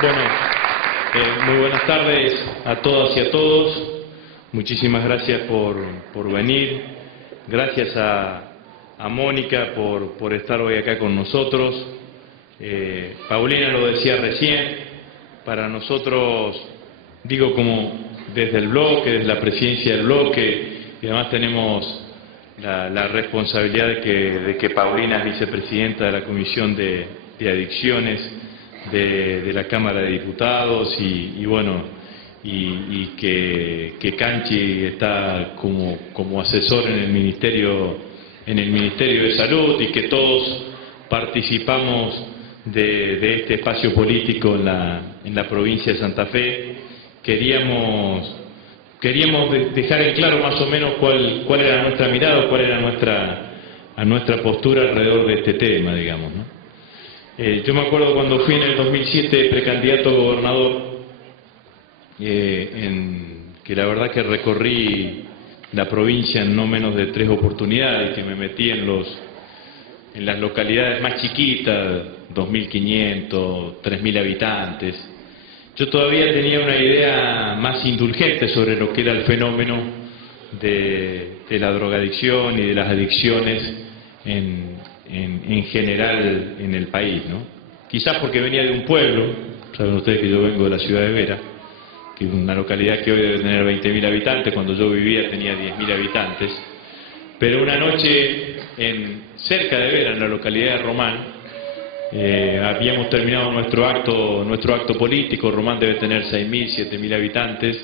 Bueno, muy buenas tardes a todas y a todos. Muchísimas gracias por venir. Gracias a Mónica por estar hoy acá con nosotros. Paulina lo decía recién, para nosotros, digo como desde el bloque, desde la presidencia del bloque, y además tenemos la responsabilidad de que Paulina es vicepresidenta de la Comisión de Adicciones de la Cámara de Diputados y bueno, y que Canchi está como asesor en el Ministerio de Salud, y que todos participamos de este espacio político en la provincia de Santa Fe. Queríamos dejar en claro más o menos cuál era nuestra mirada, cuál era nuestra postura alrededor de este tema, digamos, ¿no? Yo me acuerdo cuando fui en el 2007 precandidato a gobernador, que la verdad que recorrí la provincia en no menos de 3 oportunidades, que me metí en las localidades más chiquitas, 2.500, 3.000 habitantes. Yo todavía tenía una idea más indulgente sobre lo que era el fenómeno de la drogadicción y de las adicciones en general en el país, ¿no? Quizás porque venía de un pueblo, saben ustedes que yo vengo de la ciudad de Vera, que es una localidad que hoy debe tener 20.000 habitantes, cuando yo vivía tenía 10.000 habitantes, pero una noche cerca de Vera, en la localidad de Román, habíamos terminado nuestro acto político. Román debe tener 6.000, 7.000 habitantes,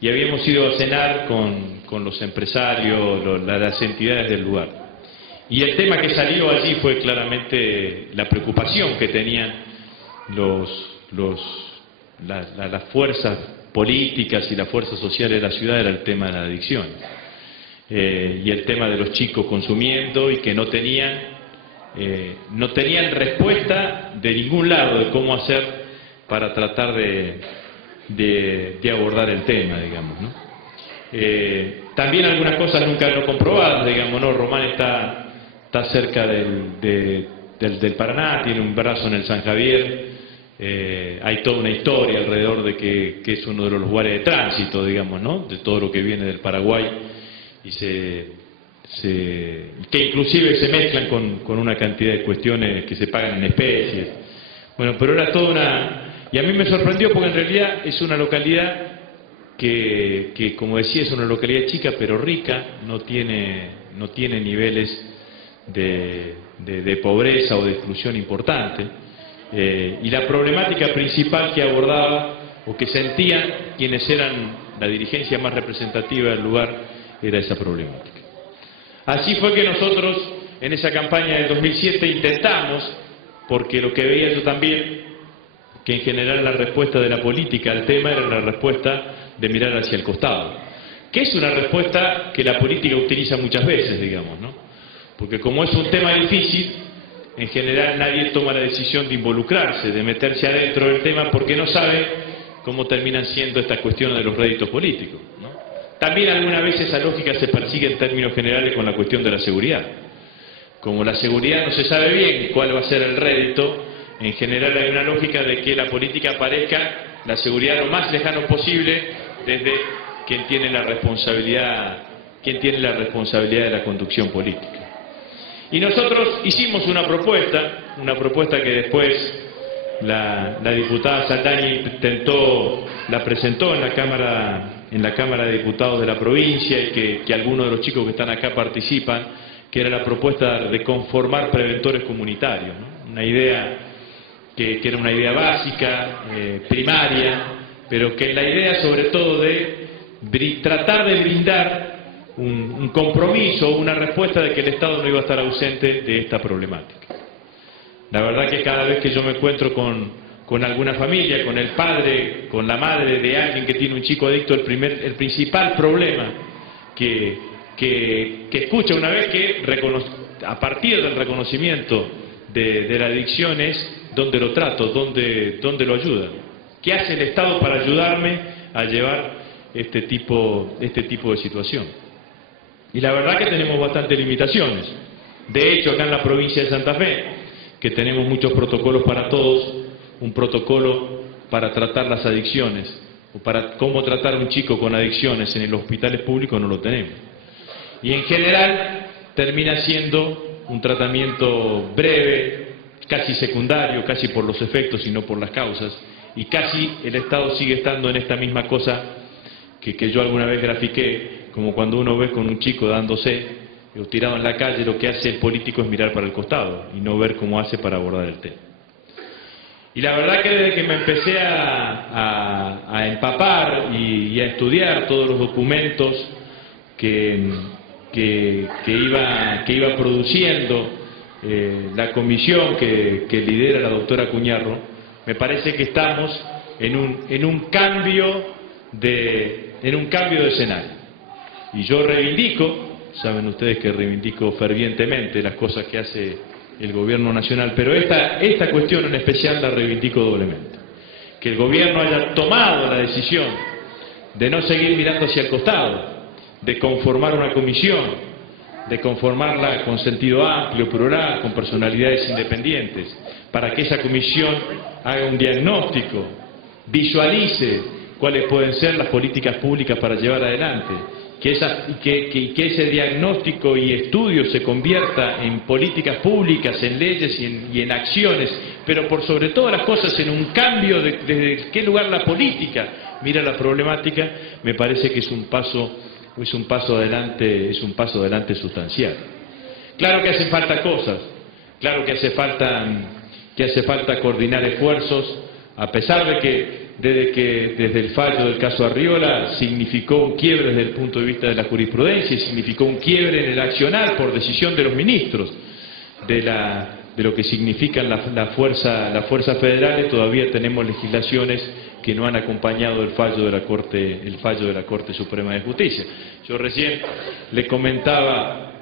y habíamos ido a cenar con los empresarios, las entidades del lugar. Y el tema que salió allí fue claramente la preocupación que tenían las fuerzas políticas y las fuerzas sociales de la ciudad, era el tema de la adicción. Y el tema de los chicos consumiendo y que no tenían respuesta de ningún lado de cómo hacer para tratar de abordar el tema, digamos, ¿no? También algunas cosas nunca no comprobadas, digamos, ¿no? Román está cerca del Paraná, tiene un brazo en el San Javier, hay toda una historia alrededor de que es uno de los lugares de tránsito, digamos, ¿no? De todo lo que viene del Paraguay, y que inclusive se mezclan con una cantidad de cuestiones que se pagan en especies. Bueno, pero era toda una... Y a mí me sorprendió porque en realidad es una localidad que como decía, es una localidad chica pero rica, no tiene niveles de pobreza o de exclusión importante, y la problemática principal que abordaba o que sentían quienes eran la dirigencia más representativa del lugar era esa problemática. Así fue que nosotros en esa campaña del 2007 intentamos, porque lo que veía yo también, que en general la respuesta de la política al tema era la respuesta de mirar hacia el costado, que es una respuesta que la política utiliza muchas veces, digamos, ¿no? Porque como es un tema difícil, en general nadie toma la decisión de involucrarse, de meterse adentro del tema, porque no sabe cómo terminan siendo estas cuestiones de los réditos políticos, ¿no? También algunas veces esa lógica se persigue en términos generales con la cuestión de la seguridad. Como la seguridad no se sabe bien cuál va a ser el rédito, en general hay una lógica de que la política aparezca la seguridad lo más lejano posible desde quien tiene la responsabilidad de la conducción política. Y nosotros hicimos una propuesta que después la diputada Satani la presentó en la Cámara de Diputados de la provincia, y que algunos de los chicos que están acá participan, que era la propuesta de conformar preventores comunitarios, ¿no? Una idea que era una idea básica, primaria, pero que la idea sobre todo de tratar de brindar un compromiso, una respuesta de que el Estado no iba a estar ausente de esta problemática. La verdad que cada vez que yo me encuentro con alguna familia, con el padre, con la madre de alguien que tiene un chico adicto, el principal problema que escucha una vez que a partir del reconocimiento de la adicción es dónde lo trato, dónde lo ayuda, qué hace el Estado para ayudarme a llevar este tipo de situación. Y la verdad que tenemos bastantes limitaciones. De hecho, acá en la provincia de Santa Fe, que tenemos muchos protocolos para todos, un protocolo para tratar las adicciones, o para cómo tratar a un chico con adicciones en los hospitales públicos no lo tenemos. Y en general termina siendo un tratamiento breve, casi secundario, casi por los efectos y no por las causas, y casi el Estado sigue estando en esta misma cosa que yo alguna vez grafiqué, como cuando uno ve con un chico dándose o tirado en la calle, lo que hace el político es mirar para el costado y no ver cómo hace para abordar el tema. Y la verdad que desde que me empecé a empapar y a estudiar todos los documentos que iba produciendo la comisión que lidera la doctora Cuñarro, me parece que estamos en un cambio de escenario. Y yo reivindico, saben ustedes que reivindico fervientemente las cosas que hace el gobierno nacional, pero esta cuestión en especial la reivindico doblemente. Que el gobierno haya tomado la decisión de no seguir mirando hacia el costado, de conformar una comisión, de conformarla con sentido amplio, plural, con personalidades independientes, para que esa comisión haga un diagnóstico, visualice cuáles pueden ser las políticas públicas para llevar adelante, que ese diagnóstico y estudio se convierta en políticas públicas, en leyes y en acciones, pero por sobre todas las cosas en un cambio desde qué lugar la política mira la problemática. Me parece que es un paso adelante sustancial. Claro que hacen falta cosas, claro que hace falta coordinar esfuerzos, a pesar de que desde el fallo del caso Arriola significó un quiebre desde el punto de vista de la jurisprudencia, y significó un quiebre en el accionar por decisión de los ministros de lo que significan las fuerzas federales. Todavía tenemos legislaciones que no han acompañado el fallo de la Corte Suprema de Justicia. Yo recién le comentaba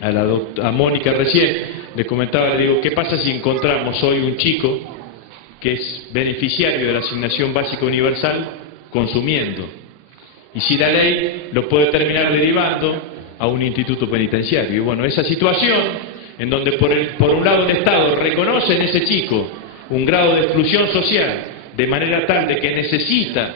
a Mónica, le digo, ¿qué pasa si encontramos hoy un chico que es beneficiario de la asignación básica universal consumiendo? Y si la ley lo puede terminar derivando a un instituto penitenciario. Y bueno, esa situación en donde por un lado el Estado reconoce en ese chico un grado de exclusión social, de manera tal de que necesita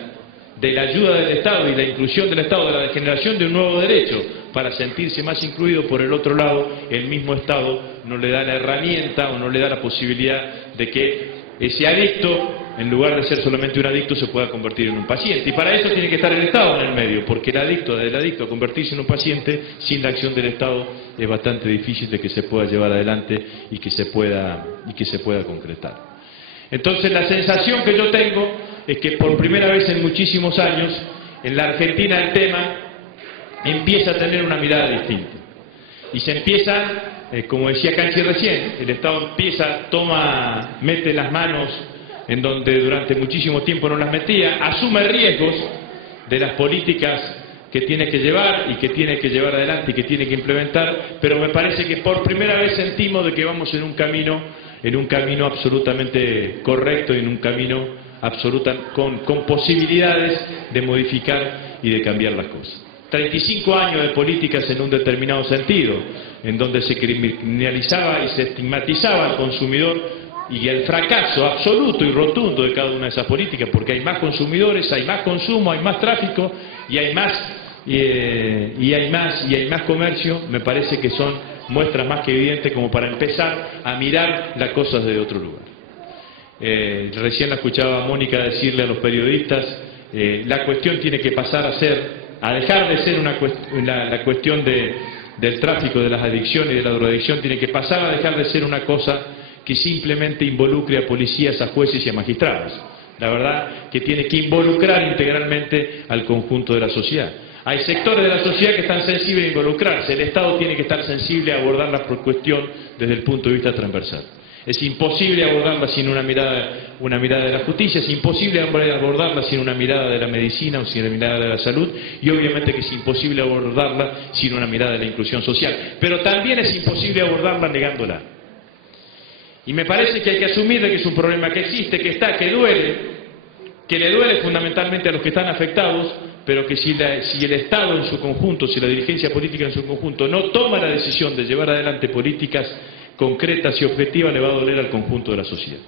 de la ayuda del Estado y la inclusión del Estado, de la generación de un nuevo derecho para sentirse más incluido. Por el otro lado, el mismo Estado no le da la herramienta o no le da la posibilidad de que ese adicto, en lugar de ser solamente un adicto, se pueda convertir en un paciente. Y para eso tiene que estar el Estado en el medio, porque del adicto a convertirse en un paciente, sin la acción del Estado, es bastante difícil de que se pueda llevar adelante y que se pueda concretar. Entonces la sensación que yo tengo es que por primera vez en muchísimos años, en la Argentina el tema empieza a tener una mirada distinta. Y se empieza, como decía Canchi recién, el Estado mete las manos en donde durante muchísimo tiempo no las metía, asume riesgos de las políticas que tiene que llevar y que tiene que llevar adelante y que tiene que implementar, pero me parece que por primera vez sentimos de que vamos en un camino absolutamente correcto y en un camino con posibilidades de modificar y de cambiar las cosas. 35 años de políticas en un determinado sentido, en donde se criminalizaba y se estigmatizaba al consumidor, y el fracaso absoluto y rotundo de cada una de esas políticas, porque hay más consumidores, hay más consumo, hay más tráfico y hay más comercio. Me parece que son muestras más que evidentes como para empezar a mirar las cosas de otro lugar. Recién la escuchaba a Mónica decirle a los periodistas, la cuestión tiene que pasar a dejar de ser la cuestión del tráfico, de las adicciones y de la drogadicción, tiene que pasar a dejar de ser una cosa que simplemente involucre a policías, a jueces y a magistrados. La verdad que tiene que involucrar integralmente al conjunto de la sociedad. Hay sectores de la sociedad que están sensibles a involucrarse. El Estado tiene que estar sensible a abordar la cuestión desde el punto de vista transversal. Es imposible abordarla sin una mirada de la justicia, es imposible abordarla sin una mirada de la medicina o sin una mirada de la salud, y obviamente que es imposible abordarla sin una mirada de la inclusión social. Pero también es imposible abordarla negándola. Y me parece que hay que asumir que es un problema que existe, que está, que duele, que le duele fundamentalmente a los que están afectados, pero que si el Estado en su conjunto, si la dirigencia política en su conjunto no toma la decisión de llevar adelante políticas concretas y objetivas, le va a doler al conjunto de la sociedad.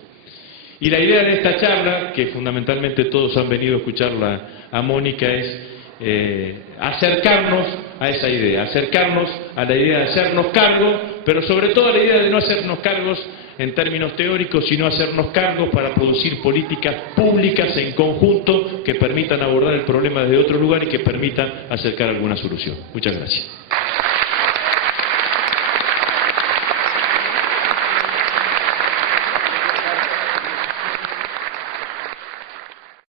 Y la idea de esta charla, que fundamentalmente todos han venido a escucharla a Mónica, es acercarnos a esa idea, acercarnos a la idea de hacernos cargo, pero sobre todo a la idea de no hacernos cargos en términos teóricos, sino hacernos cargos para producir políticas públicas en conjunto que permitan abordar el problema desde otro lugar y que permitan acercar alguna solución. Muchas gracias.